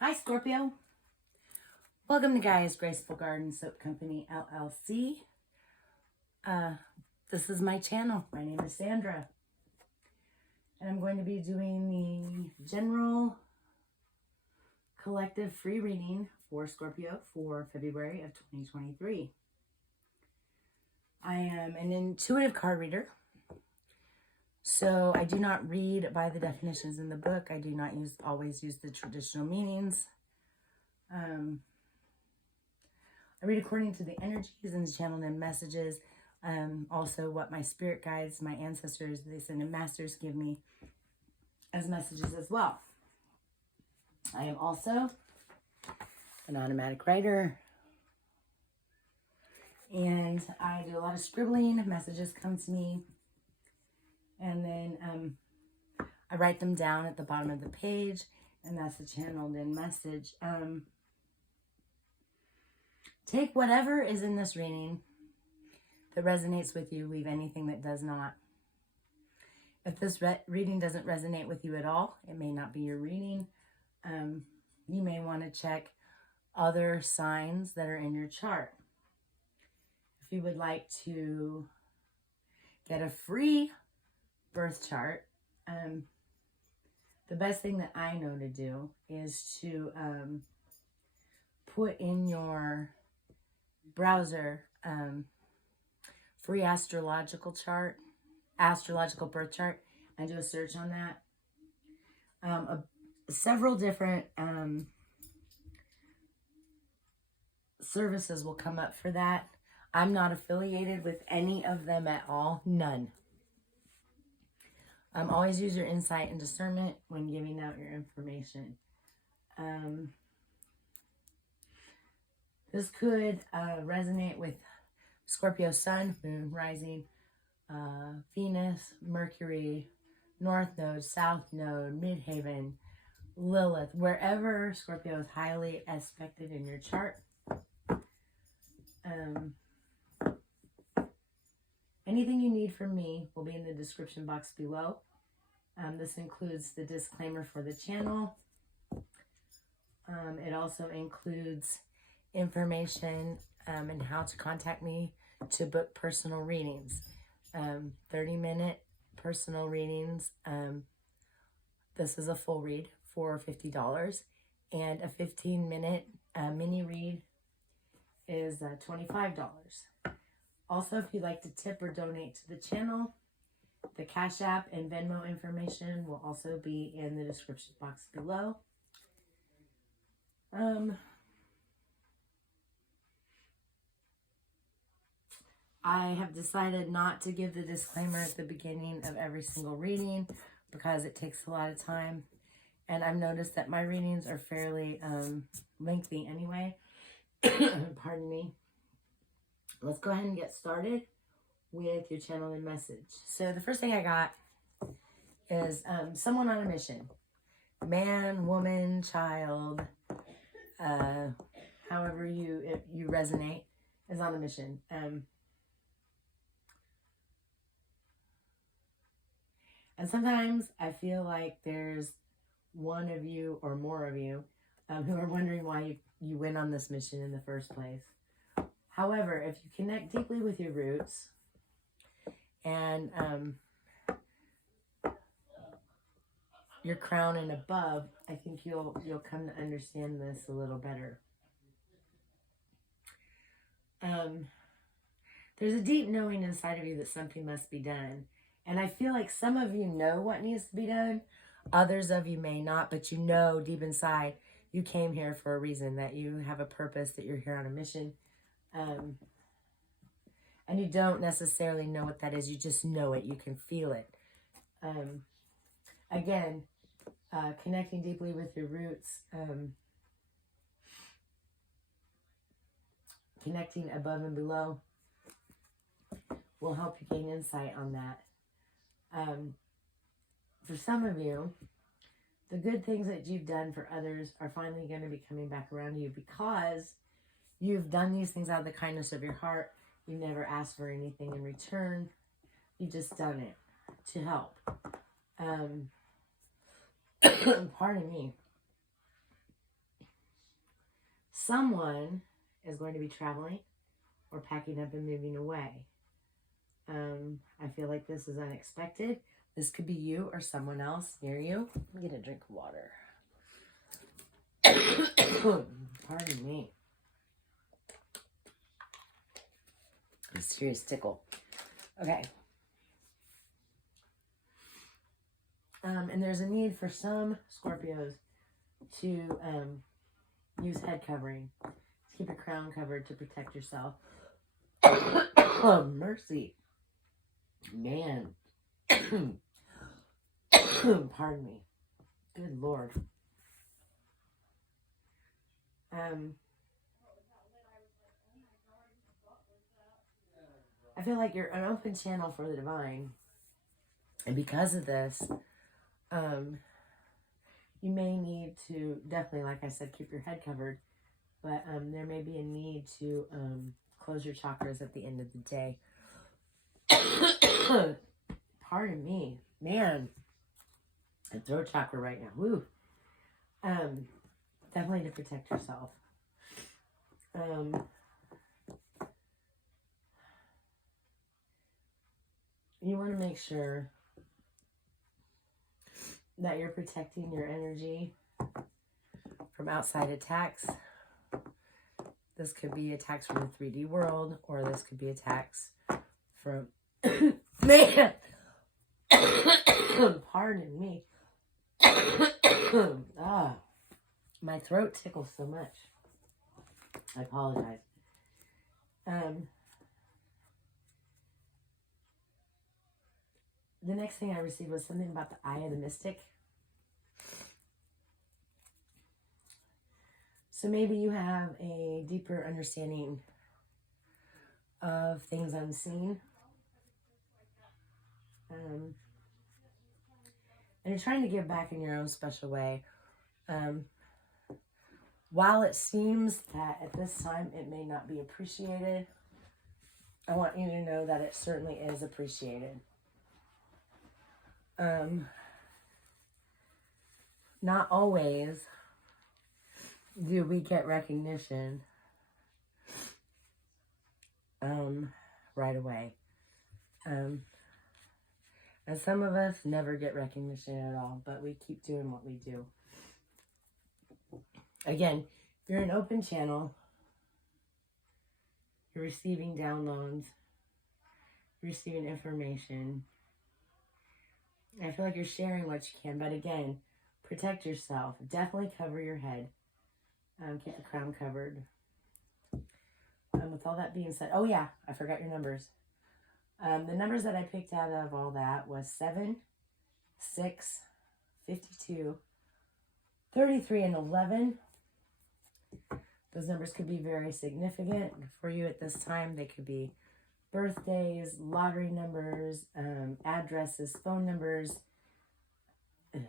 Hi, Scorpio. Welcome to Gaia's Graceful Garden Soap Company, LLC. This is my channel. My name is Sandra. And I'm going to be doing the general collective free reading for Scorpio for February of 2023. I am an intuitive card reader. So I do not read by the definitions in the book. I do not always use the traditional meanings. I read according to the energies and channeled in messages. Also what my spirit guides, my ancestors, they send in masters give me as messages as well. I am also an automatic writer. And I do a lot of scribbling. Messages come to me. And then I write them down at the bottom of the page, and that's a channeled in message. Take whatever is in this reading that resonates with you, leave anything that does not. If this reading doesn't resonate with you at all, it may not be your reading. You may want to check other signs that are in your chart. If you would like to get a free birth chart, the best thing that I know to do is to put in your browser free astrological birth chart, and do a search on that. Several different services will come up for that. I'm not affiliated with any of them at all, none. Always use your insight and discernment when giving out your information. This could resonate with Scorpio Sun, Moon, Rising, Venus, Mercury, North Node, South Node, Midhaven, Lilith, wherever Scorpio is highly aspected in your chart. Anything you need from me will be in the description box below. This includes the disclaimer for the channel. It also includes information and how to contact me to book personal readings. 30-minute personal readings. This is a full read for $50. And a 15-minute mini read is $25. Also, if you'd like to tip or donate to the channel, the Cashapp and Venmo information will also be in the description box below. I have decided not to give the disclaimer at the beginning of every single reading because it takes a lot of time. And I've noticed that my readings are fairly lengthy anyway. Pardon me. Let's go ahead and get started with your channel and message. So the first thing I got is someone on a mission. Man, woman, child, however you resonate, is on a mission. And sometimes I feel like there's one of you or more of you who are wondering why you went on this mission in the first place. However, if you connect deeply with your roots and your crown and above, I think you'll come to understand this a little better. There's a deep knowing inside of you that something must be done. And I feel like some of you know what needs to be done. Others of you may not, but you know deep inside you came here for a reason, that you have a purpose, that you're here on a mission. And you don't necessarily know what that is. You just know it. You can feel it. Again, connecting deeply with your roots, connecting above and below will help you gain insight on that. For some of you, the good things that you've done for others are finally going to be coming back around you because you've done these things out of the kindness of your heart. You've never asked for anything in return. You've just done it to help. Pardon me. someone is going to be traveling or packing up and moving away. I feel like this is unexpected. This could be you or someone else near you. I'm going to get a drink of water. Pardon me. A serious tickle. Okay. And there's a need for some Scorpios to use head covering. Keep your crown covered to protect yourself. Oh, mercy. Man. Pardon me. Good Lord. I feel like you're an open channel for the divine. And because of this, you may need to definitely, like I said, keep your head covered. But there may be a need to close your chakras at the end of the day. Pardon me. Man. A throat chakra right now. Woo. Definitely to protect yourself. You want to make sure that you're protecting your energy from outside attacks. This could be attacks from the 3D world, or this could be attacks from... Man! Pardon me. My throat tickles so much. I apologize. The next thing I received was something about the eye of the mystic. So maybe you have a deeper understanding of things unseen. And you're trying to give back in your own special way. While it seems that at this time it may not be appreciated, I want you to know that it certainly is appreciated. Not always do we get recognition right away. And some of us never get recognition at all, but we keep doing what we do. Again, you're an open channel. You're receiving downloads. You're receiving information. I feel like you're sharing what you can, but again, protect yourself. Definitely cover your head. Keep the crown covered. With all that being said, oh yeah, I forgot your numbers. The numbers that I picked out of all that was 7, 6, 52, 33, and 11. Those numbers could be very significant for you at this time. They could be birthdays, lottery numbers, addresses, phone numbers,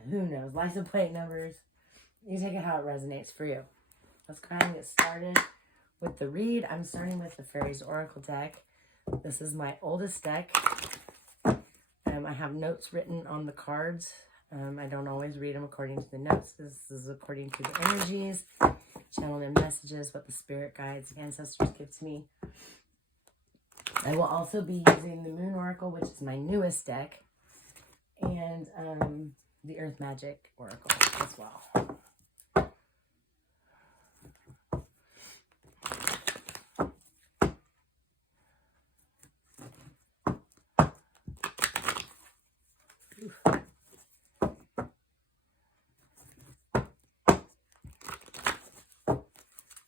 who knows, license plate numbers. You take it how it resonates for you. Let's go ahead and get started with the read. I'm starting with the Fairies Oracle deck. This is my oldest deck. I have notes written on the cards. I don't always read them according to the notes. This is according to the energies, channeling their messages, what the spirit guides, ancestors give to me. I will also be using the Moon Oracle, which is my newest deck, and the Earth Magic Oracle as well.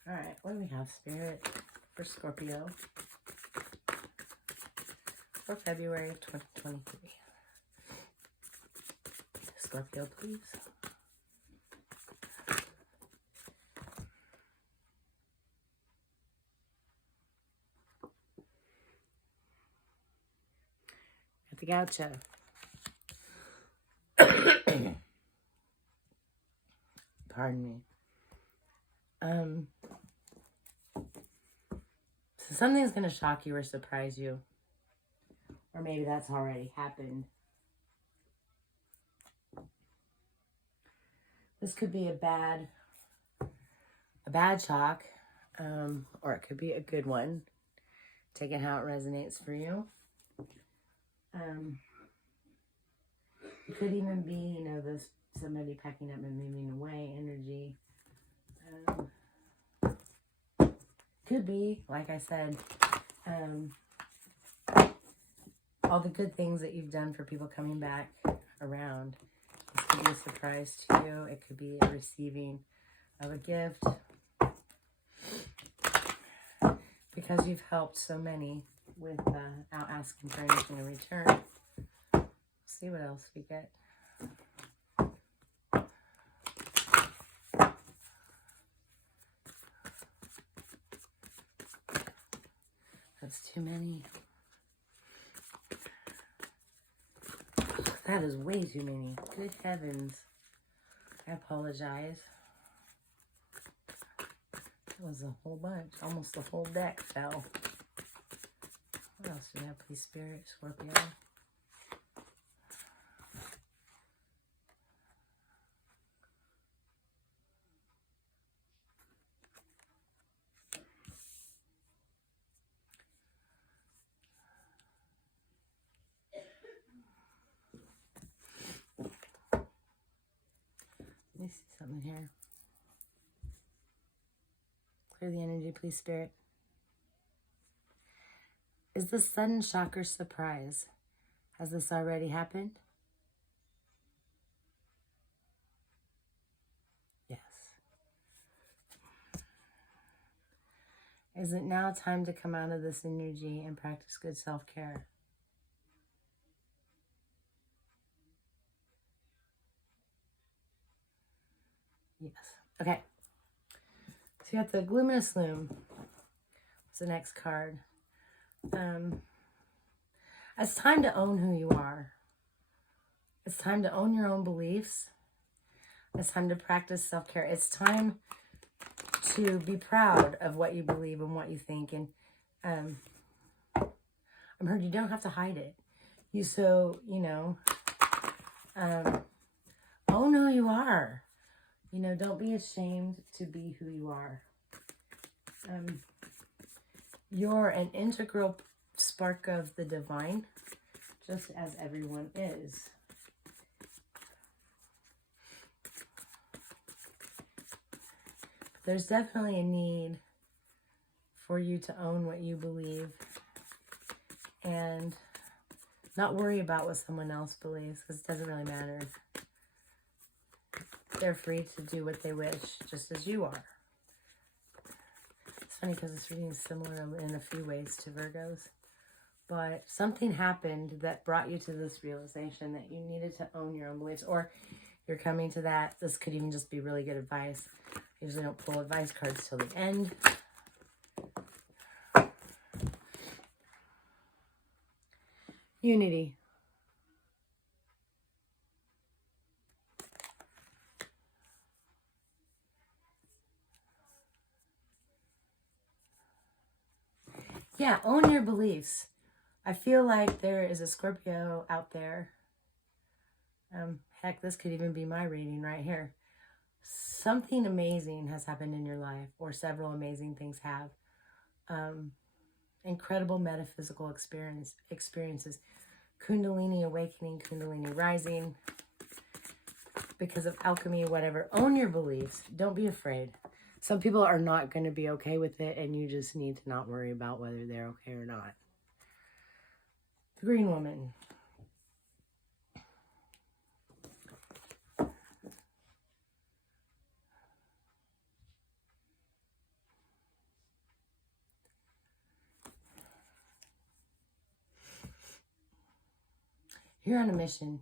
All right, what do we have, Spirit, for Scorpio for February of 2023? Scorpio, please. At the gaucho. Pardon me. So something's going to shock you or surprise you. Or maybe that's already happened. This could be a bad shock. or it could be a good one. Take it how it resonates for you. It could even be, you know, this somebody packing up and moving away energy. Could be, like I said, all the good things that you've done for people coming back around. This could be a surprise to you. It could be a receiving of a gift. Because you've helped so many without asking for anything in return. Let's see what else we get. That's too many. That is way too many. Good heavens. I apologize. That was a whole bunch. Almost the whole deck fell. What else do we have, please, Spirit? Scorpio. Let me see something here. Clear the energy, please, Spirit. Is the sudden shock or surprise? Has this already happened? Yes. Is it now time to come out of this energy and practice good self-care? Yes. Okay. So you got the Luminous Loom. What's the next card? It's time to own who you are. It's time to own your own beliefs. It's time to practice self-care. It's time to be proud of what you believe and what you think. And I'm heard you don't have to hide it. Own who you are. You know, don't be ashamed to be who you are. You're an integral spark of the divine, just as everyone is. There's definitely a need for you to own what you believe and not worry about what someone else believes, because it doesn't really matter. They're free to do what they wish, just as you are. It's funny because this reading is similar in a few ways to Virgos. But something happened that brought you to this realization that you needed to own your own beliefs. Or you're coming to that. This could even just be really good advice. I usually don't pull advice cards till the end. Unity. Yeah, own your beliefs. I feel like there is a Scorpio out there. Heck, this could even be my reading right here. Something amazing has happened in your life, or several amazing things have. Incredible metaphysical experiences. Kundalini awakening, Kundalini rising. Because of alchemy, whatever. Own your beliefs. Don't be afraid. Some people are not going to be okay with it, and you just need to not worry about whether they're okay or not. The Green Woman. You're on a mission.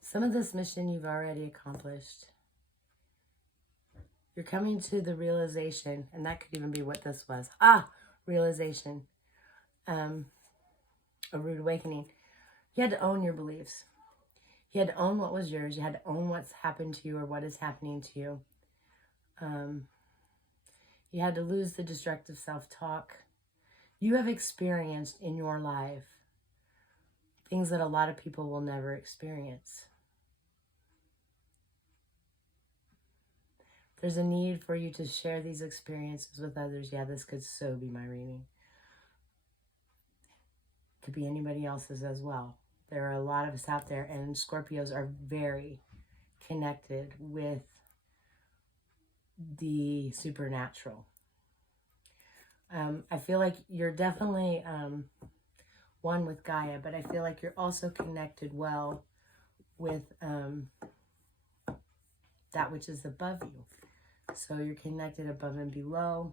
Some of this mission you've already accomplished. You're coming to the realization, and that could even be what this was. Realization. A rude awakening. You had to own your beliefs. You had to own what was yours. You had to own what's happened to you or what is happening to you. You had to lose the destructive self-talk. You have experienced in your life things that a lot of people will never experience. there's a need for you to share these experiences with others. Yeah, this could so be my reading. Could be anybody else's as well. There are a lot of us out there, and Scorpios are very connected with the supernatural. I feel like you're definitely one with Gaia, but I feel like you're also connected well with that which is above you. So you're connected above and below.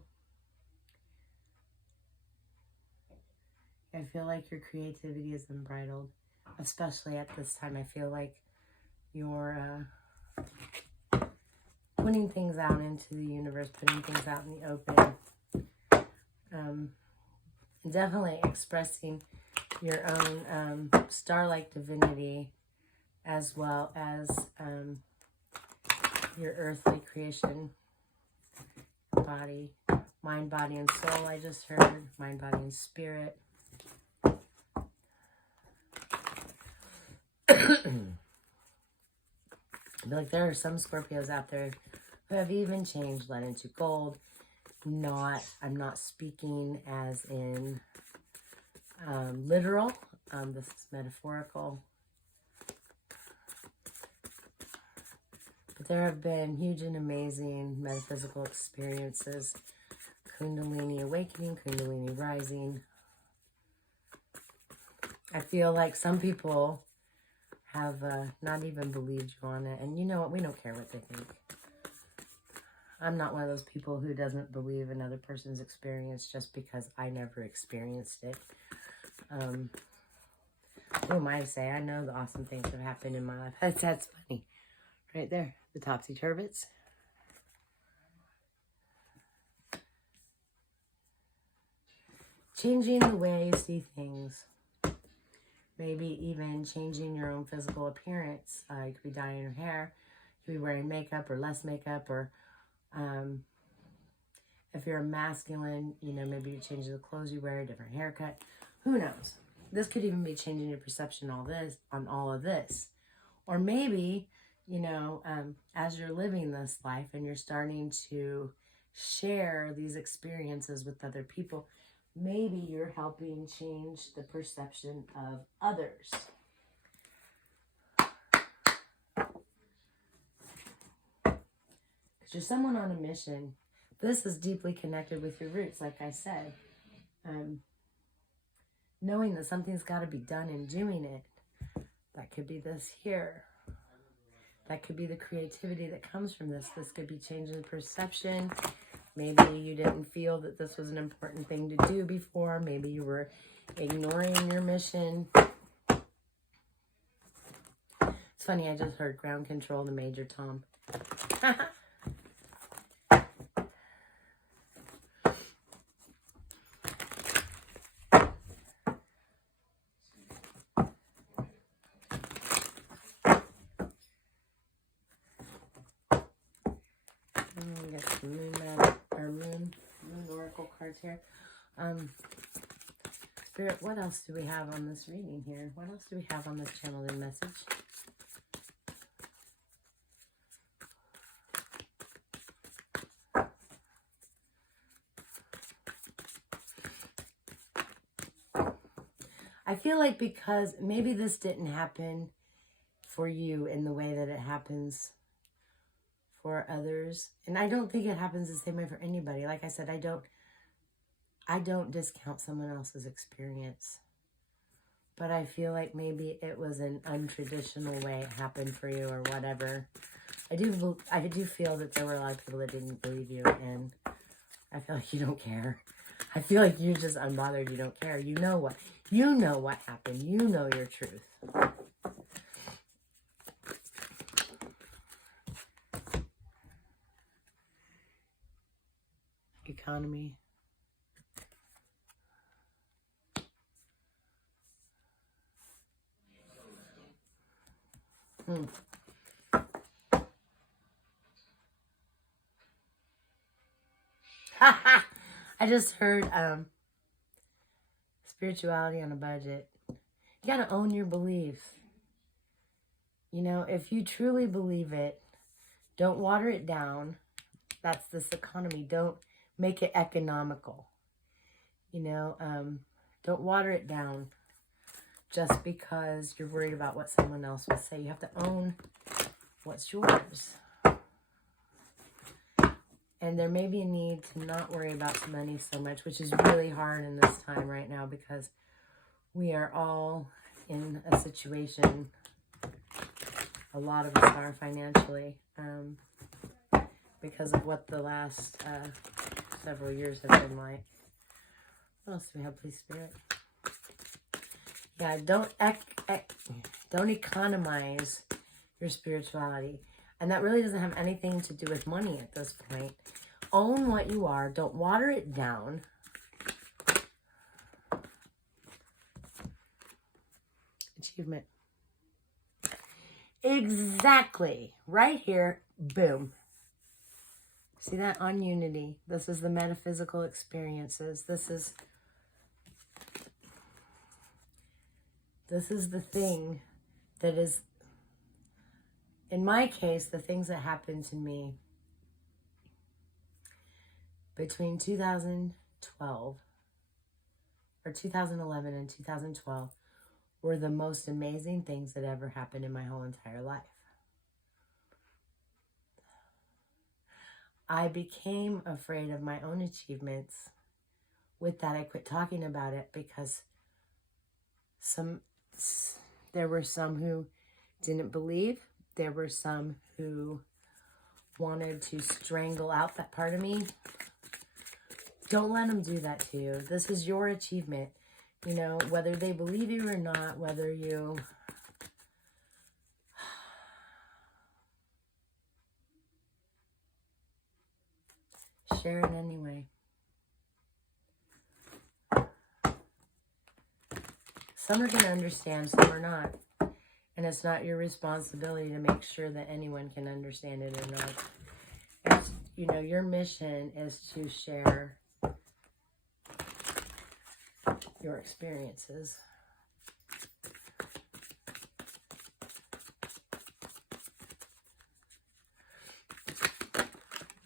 I feel like your creativity is unbridled, especially at this time. I feel like you're putting things out into the universe, putting things out in the open. Definitely expressing your own star-like divinity, as well as your earthly creation, body, mind, body, and soul. I just heard mind, body, and spirit. I feel like there are some Scorpios out there who have even changed lead into gold. I'm not speaking as in literal. This is metaphorical. But there have been huge and amazing metaphysical experiences. Kundalini awakening, Kundalini rising. I feel like some people have not even believed you on it. And you know what? We don't care what they think. I'm not one of those people who doesn't believe another person's experience just because I never experienced it. Who am I to say? I know the awesome things that have happened in my life. That's funny. Right there. The topsy-turvets. Changing the way you see things. Maybe even changing your own physical appearance. You could be dyeing your hair. You could be wearing makeup or less makeup. Or if you're a masculine, you know, maybe you're changing the clothes you wear, a different haircut. Who knows? This could even be changing your perception on all of this. Or maybe, you know, as you're living this life and you're starting to share these experiences with other people, maybe you're helping change the perception of others. Because you're someone on a mission. This is deeply connected with your roots, like I said. Knowing that something's got to be done and doing it. That could be this here. That could be the creativity that comes from this. This could be changing perception. Maybe you didn't feel that this was an important thing to do before. Maybe you were ignoring your mission. It's funny, I just heard ground control to Major Tom. We got some moon oracle cards here. Spirit, what else do we have on this reading here? What else do we have on this channeling message? I feel like because maybe this didn't happen for you in the way that it happens for others. And I don't think it happens the same way for anybody. Like I said, I don't discount someone else's experience. But I feel like maybe it was an untraditional way it happened for you or whatever. I do feel that there were a lot of people that didn't believe you, and I feel like you don't care. I feel like you're just unbothered. You don't care. You know what happened. You know your truth. Economy. I just heard spirituality on a budget. You gotta own your beliefs. You know, if you truly believe it, don't water it down. that's this economy. Don't make it economical. You know, don't water it down just because you're worried about what someone else will say. You have to own what's yours. And there may be a need to not worry about money so much, which is really hard in this time right now because we are all in a situation, a lot of us are financially, because of what the last several years have been like. What else do we have, please, Spirit? Yeah, don't economize your spirituality. And that really doesn't have anything to do with money at this point. Own what you are. Don't water it down. Achievement. Exactly. Right here. Boom. See that? On unity. This is the metaphysical experiences. This is the thing that is, in my case, the things that happened to me between 2012 or 2011 and 2012 were the most amazing things that ever happened in my whole entire life. I became afraid of my own achievements. With that, I quit talking about it because there were some who didn't believe. There were some who wanted to strangle out that part of me. Don't let them do that to you. This is your achievement. You know, whether they believe you or not, whether you... share it anyway. Some are going to understand, some are not. And it's not your responsibility to make sure that anyone can understand it or not. It's, you know, your mission is to share your experiences.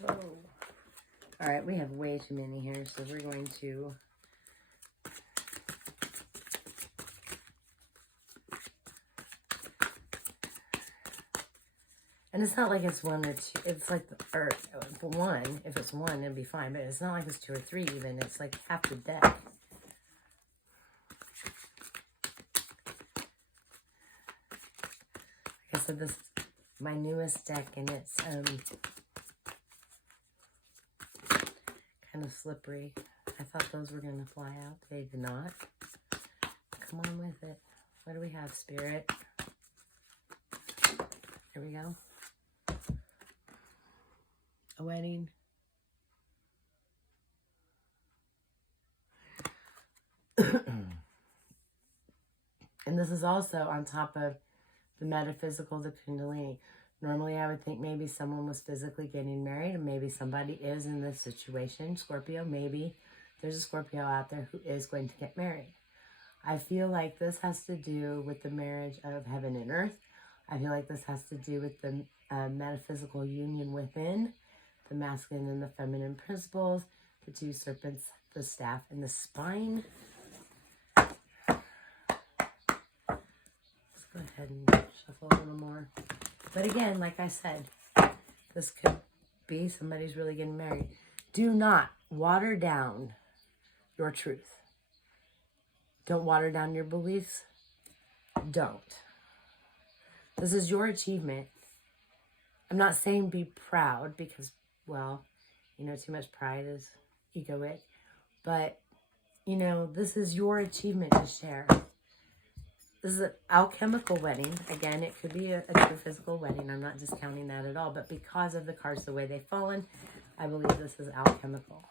Whoa. All right, we have way too many here, so we're going to... And it's not like it's one or two. It's like, or one. If it's one, it'd be fine. But it's not like it's two or three even. It's like half the deck. Like I said, this is my newest deck, and it's kind of slippery. I thought those were going to fly out. They did not. Come on with it. What do we have, Spirit? There we go. A wedding. And this is also on top of the metaphysical, the Kundalini. Normally, I would think maybe someone was physically getting married, and maybe somebody is in this situation. Scorpio, maybe there's a Scorpio out there who is going to get married. I feel like this has to do with the marriage of heaven and earth. I feel like this has to do with the metaphysical union within, the masculine and the feminine principles, the two serpents, the staff, and the spine. Let's go ahead and shuffle a little more. But again, like I said, this could be somebody's really getting married. Do not water down your truth. Don't water down your beliefs. Don't. This is your achievement. I'm not saying be proud because, well, you know, too much pride is egoic. But, you know, this is your achievement to share. This is an alchemical wedding. Again, it could be a true physical wedding. I'm not discounting that at all. But because of the cards, the way they've fallen, I believe this is alchemical.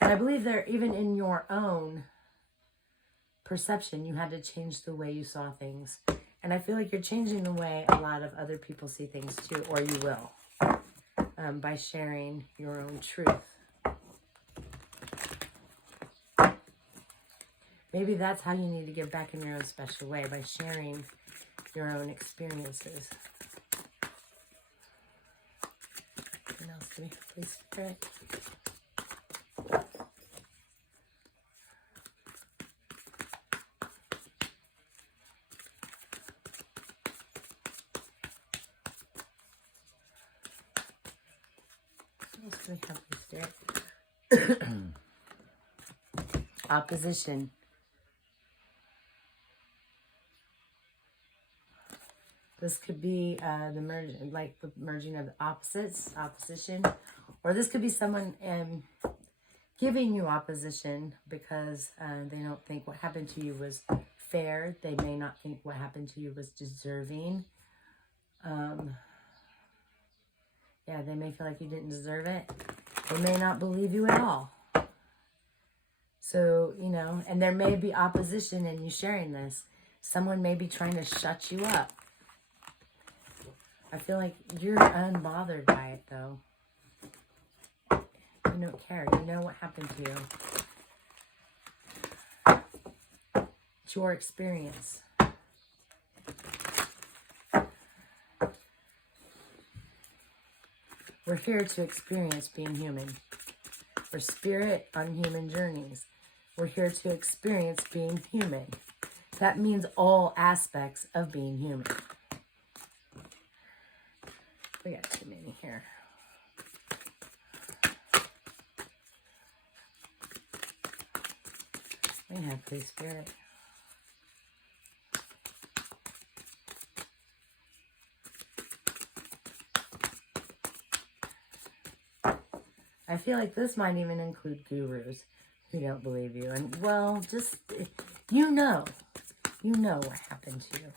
And I believe they're even in your own perception, you had to change the way you saw things. And I feel like you're changing the way a lot of other people see things too, or you will, by sharing your own truth. Maybe that's how you need to give back in your own special way, by sharing your own experiences. What else else do we have, Holy Spirit? What else do we have, Holy Spirit? Opposition. This could be the merging of the opposites, opposition, or this could be someone giving you opposition because they don't think what happened to you was fair. They may not think what happened to you was deserving. Yeah, they may feel like you didn't deserve it. They may not believe you at all. So, you know, and there may be opposition in you sharing this. Someone may be trying to shut you up. I feel like you're unbothered by it, though. You don't care. You know what happened to you. It's your experience. We're here to experience being human. We're spirit on human journeys. We're here to experience being human. That means all aspects of being human. We got too many here. We have Holy Spirit. I feel like this might even include gurus who don't believe you. And, well, just, you know what happened to you.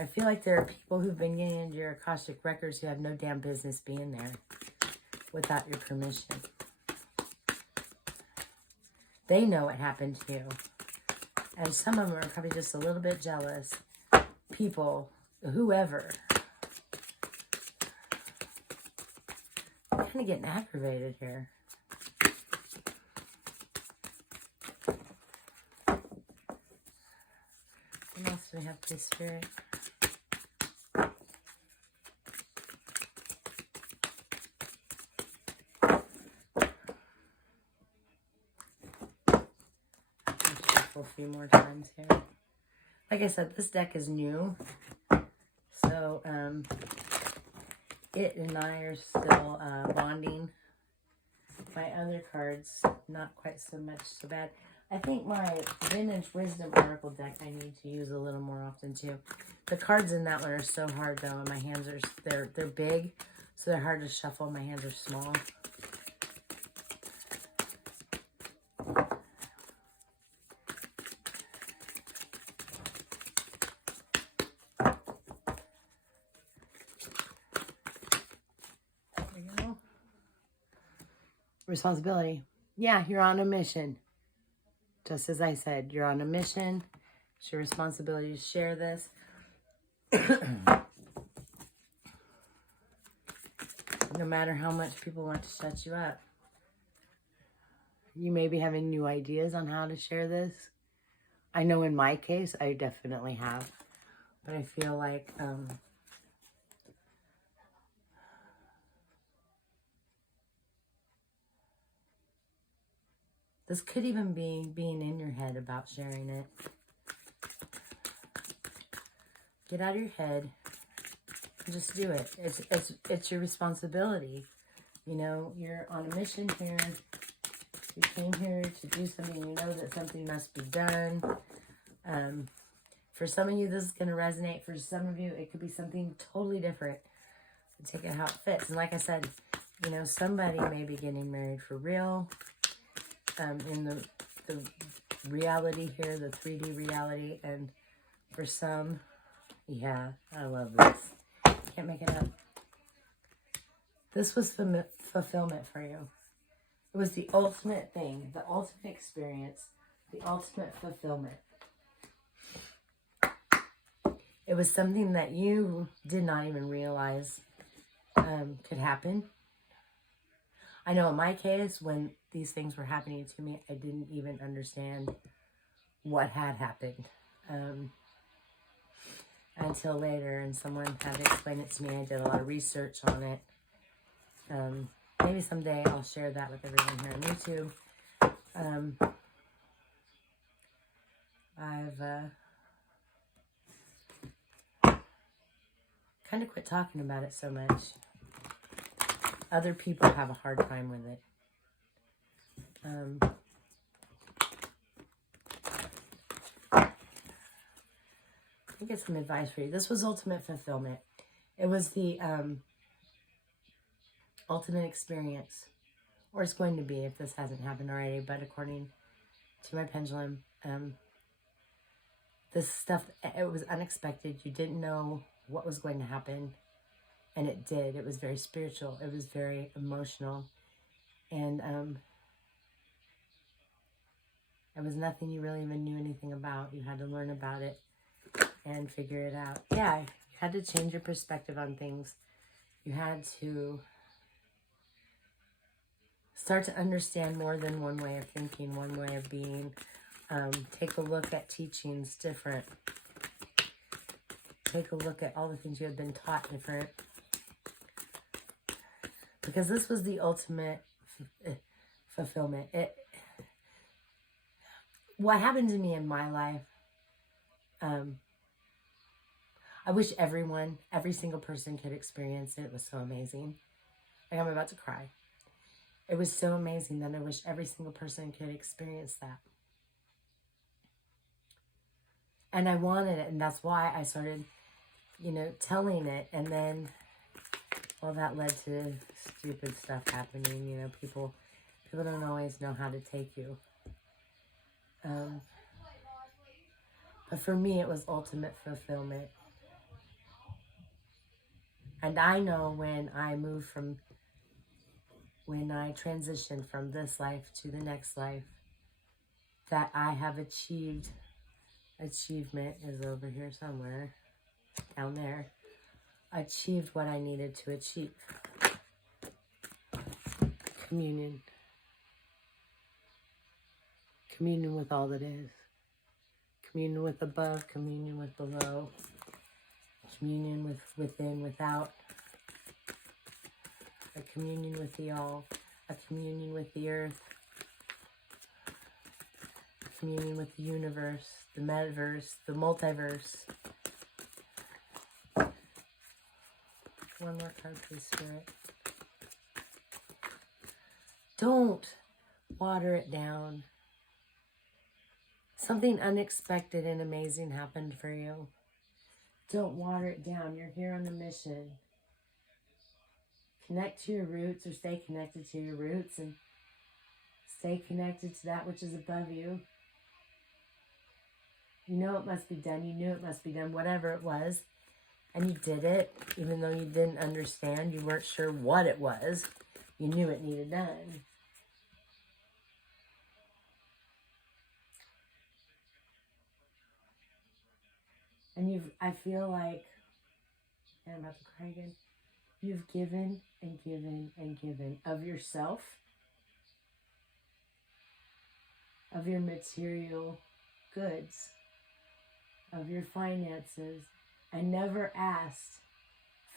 I feel like there are people who've been getting into your Akashic records who have no damn business being there without your permission. They know what happened to you. And some of them are probably just a little bit jealous. People, whoever. I'm kind of getting aggravated here. What else do we have, Holy Spirit? A few more times here. Like I said, this deck is new, so it and I are still bonding. My other cards, not quite so much so bad. I think my Vintage Wisdom Oracle deck I need to use a little more often too. The cards in that one are so hard though, and my hands are they're big, so they're hard to shuffle. My hands are small. Responsibility. Yeah, you're on a mission. Just as I said, you're on a mission. It's your responsibility to share this. No matter how much people want to shut you up. You may be having new ideas on how to share this. I know in my case, I definitely have. But I feel like this could even be being in your head about sharing it. Get out of your head and just do it. It's your responsibility. You know, you're on a mission here. You came here to do something. You know that something must be done. For some of you, this is going to resonate. For some of you, it could be something totally different. Take it how it fits. And like I said, you know, somebody may be getting married for real. In the reality here, the 3D reality, and for some, yeah, I love this. Can't make it up. This was fulfillment for you. It was the ultimate thing, the ultimate experience, the ultimate fulfillment. It was something that you did not even realize could happen. I know in my case, when these things were happening to me, I didn't even understand what had happened. until later, and someone had to explain it to me. I did a lot of research on it. Maybe someday I'll share that with everyone here on YouTube. I've kind of quit talking about it so much. Other people have a hard time with it. Let me get some advice for you. This was ultimate fulfillment. It was the ultimate experience. Or it's going to be if this hasn't happened already. But according to my pendulum, this stuff, it was unexpected. You didn't know what was going to happen. And it did. It was very spiritual. It was very emotional. And it was nothing you really even knew anything about. You had to learn about it and figure it out. Yeah, you had to change your perspective on things. You had to start to understand more than one way of thinking, one way of being. Take a look at teachings different. Take a look at all the things you had been taught different. Because this was the ultimate fulfillment. What happened to me in my life, I wish every single person could experience it. It was so amazing. Like, I'm about to cry. It was so amazing that I wish every single person could experience that. And I wanted it, and that's why I started, telling it. And then, well, that led to stupid stuff happening. People don't always know how to take you. But for me, it was ultimate fulfillment. And I know when I transitioned from this life to the next life, that I have achievement is over here somewhere, down there, achieved what I needed to achieve. Communion. Communion with all that is. Communion with above, communion with below. Communion with within, without. A communion with the all. A communion with the earth. A communion with the universe, the metaverse, the multiverse. One more card, please, Spirit. Don't water it down. Something unexpected and amazing happened for you. Don't water it down. You're here on a mission. Connect to your roots, or stay connected to your roots, and stay connected to that which is above you. You know it must be done. You knew it must be done, whatever it was. And you did it, even though you didn't understand. You weren't sure what it was. You knew it needed done. And I feel like, and I'm about to cry again, you've given and given and given of yourself, of your material goods, of your finances, and never asked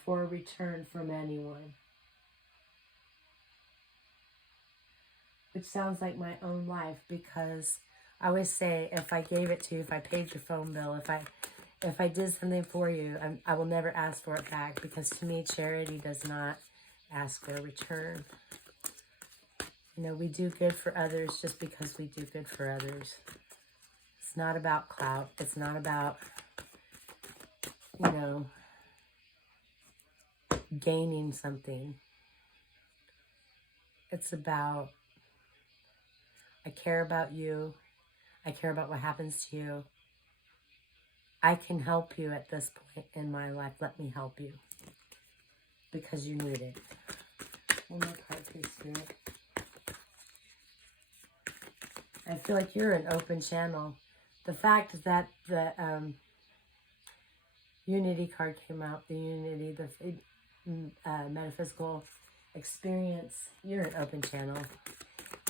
for a return from anyone. Which sounds like my own life, because I always say, if I gave it to you, if I paid your phone bill, if I did something for you, I will never ask for it back, because to me, charity does not ask for a return. We do good for others just because we do good for others. It's not about clout. It's not about, gaining something. It's about, I care about you. I care about what happens to you. I can help you at this point in my life. Let me help you. Because you need it. One more card, please, Spirit. I feel like you're an open channel. The fact that the Unity card came out, the Unity, the metaphysical experience, you're an open channel.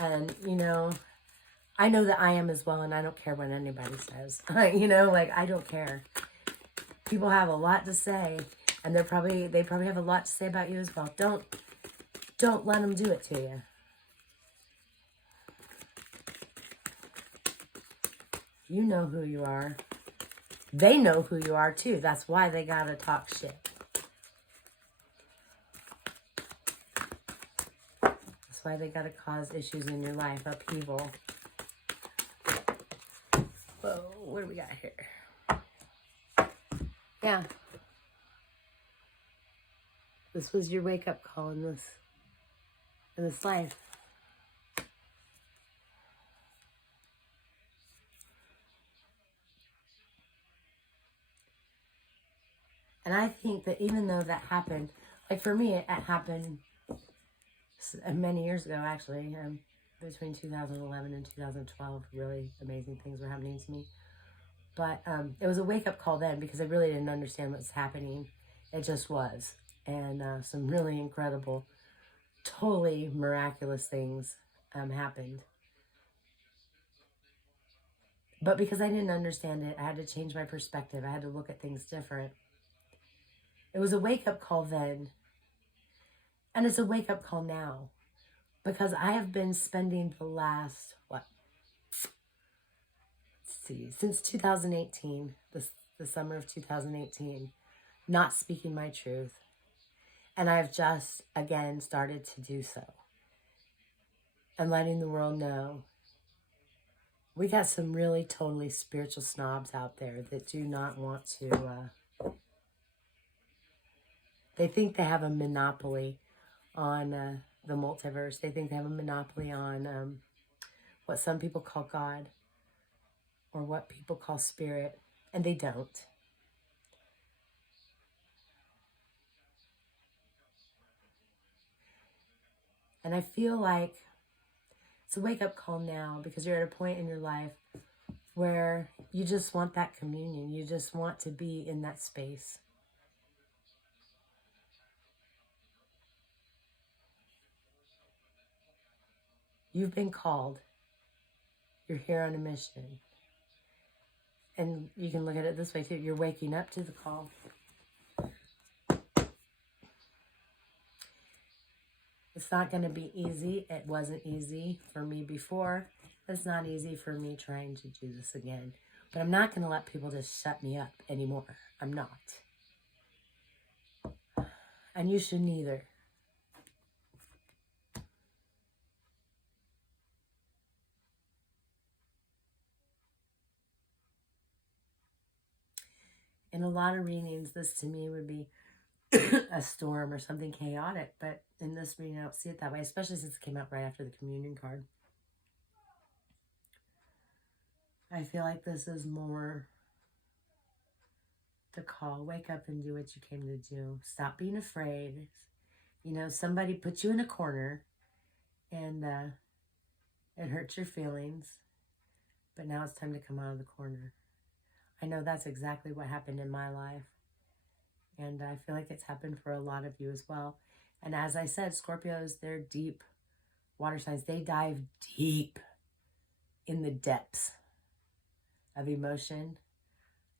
And, I know that I am as well, and I don't care what anybody says. I don't care. People have a lot to say, and they probably have a lot to say about you as well. Don't let them do it to you. You know who you are. They know who you are too. That's why they gotta talk shit. That's why they gotta cause issues in your life, upheaval. Whoa, what do we got here? Yeah. This was your wake-up call in this life. And I think that even though that happened, like for me, it happened many years ago, actually, between 2011 and 2012, really amazing things were happening to me. But it was a wake-up call then because I really didn't understand what was happening. It just was. And some really incredible, totally miraculous things happened. But because I didn't understand it, I had to change my perspective. I had to look at things different. It was a wake-up call then. And it's a wake-up call now. Because I have been spending the last, since 2018, the summer of 2018, not speaking my truth. And I've just, again, started to do so. And letting the world know we got some really totally spiritual snobs out there that do not want to, they think they have a monopoly on the multiverse. They think they have a monopoly on what some people call God or what people call spirit, and they don't. And I feel like it's a wake-up call now because you're at a point in your life where you just want that communion. You just want to be in that space. You've been called. You're here on a mission. And you can look at it this way too. You're waking up to the call. It's not going to be easy. It wasn't easy for me before. It's not easy for me trying to do this again. But I'm not going to let people just shut me up anymore. I'm not. And you shouldn't either. In a lot of readings, this to me would be a storm or something chaotic. But in this reading, I don't see it that way, especially since it came out right after the communion card. I feel like this is more the call. Wake up and do what you came to do. Stop being afraid. You know, somebody put you in a corner and it hurts your feelings. But now it's time to come out of the corner. I know that's exactly what happened in my life. And I feel like it's happened for a lot of you as well. And as I said, Scorpios, they're deep water signs. They dive deep in the depths of emotion,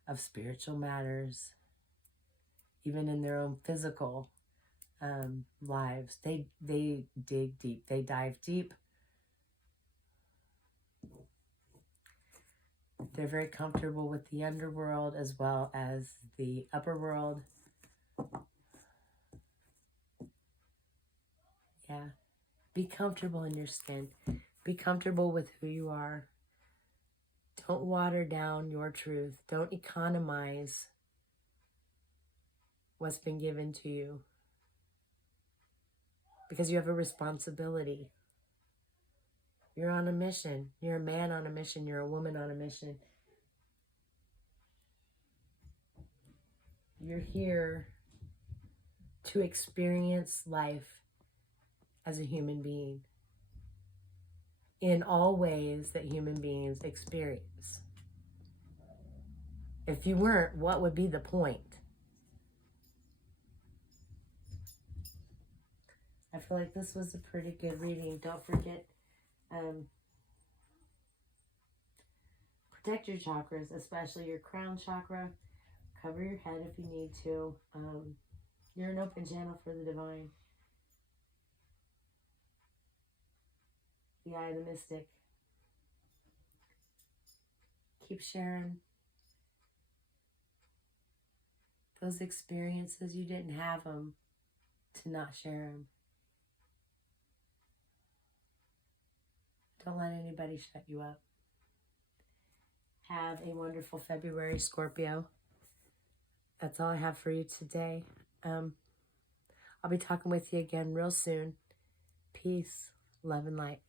of spiritual matters, even in their own physical lives. They dig deep. They dive deep. They're very comfortable with the underworld as well as the upper world. Yeah. Be comfortable in your skin. Be comfortable with who you are. Don't water down your truth. Don't economize what's been given to you. Because you have a responsibility. You're on a mission. You're a man on a mission. You're a woman on a mission. You're here to experience life as a human being in all ways that human beings experience. If you weren't, what would be the point? I feel like this was a pretty good reading. Don't forget, protect your chakras, especially your crown chakra, Cover your head if you need to. You're an open channel for the divine. The eye of the mystic. Keep sharing those experiences. You didn't have them to not share them. Don't let anybody shut you up. Have a wonderful February, Scorpio. That's all I have for you today. I'll be talking with you again real soon. Peace, love, and light.